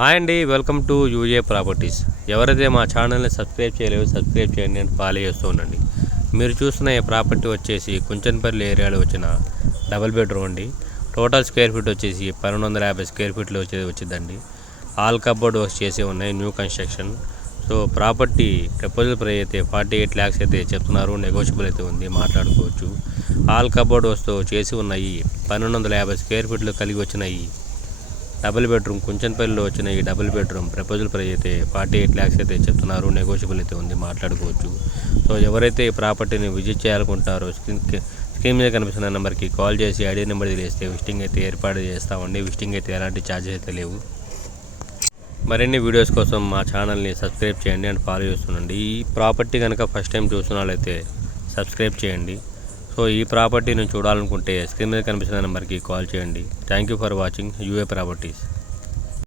Hi అండి, welcome to UA properties. ఎవరైతే మా ఛానల్ని సబ్స్క్రైబ్ చేయలేదో సబ్స్క్రైబ్ చేయండి అని ఫాలో చేస్తూ ఉండండి. మీరు చూస్తున్న ఈ ప్రాపర్టీ వచ్చేసి కుంచన్పల్లి ఏరియాలో వచ్చిన డబుల్ బెడ్రూమ్ అండి. టోటల్ స్క్వేర్ ఫీట్ వచ్చేసి 1250 స్క్వేర్ ఫీట్లో వచ్చిందండి. ఆల్ కబోర్డ్ వర్క్స్ చేసి ఉన్నాయి, new construction. So property proposal price అయితే 48 lakhs అయితే చెప్తున్నారు, నెగోషియబుల్ అయితే ఉంది, మాట్లాడుకోవచ్చు. ఆల్ కబోర్డ్ వర్క్స్తో చేసి ఉన్నాయి. 1250 స్క్వేర్ ఫీట్లు కలిగి వచ్చినాయి. డబుల్ బెడ్రూమ్ కుంచన్పల్లిలో వచ్చిన ఈ డబుల్ బెడ్రూమ్ ప్రపోజల్ ప్రైస్ అయితే 48 lakhs అయితే చెప్తున్నారు, నెగోషియబుల్ అయితే ఉంది, మాట్లాడుకోవచ్చు. సో ఎవరైతే ఈ ప్రాపర్టీని విజిట్ చేయాలనుకుంటారో స్క్రీన్ మీద కనిపిస్తున్న నెంబర్కి కాల్ చేసి ఐడి నెంబర్ తెలిస్తే విజిటింగ్ అయితే ఏర్పాటు చేస్తామండి. విజిటింగ్ అయితే ఎలాంటి ఛార్జెస్ అయితే లేవు. మరిన్ని వీడియోస్ కోసం మా ఛానల్ని సబ్స్క్రైబ్ చేయండి అండ్ ఫాలో చేస్తుండండి. ఈ ప్రాపర్టీ కనుక ఫస్ట్ టైం చూస్తున్నట్లయితే సబ్స్క్రైబ్ చేయండి. సో ఈ ప్రాపర్టీని చూడాలనుకుంటే స్క్రీన్ మీద కనిపిస్తున్న నెంబర్కి కాల్ చేయండి. Thank you for watching UA properties.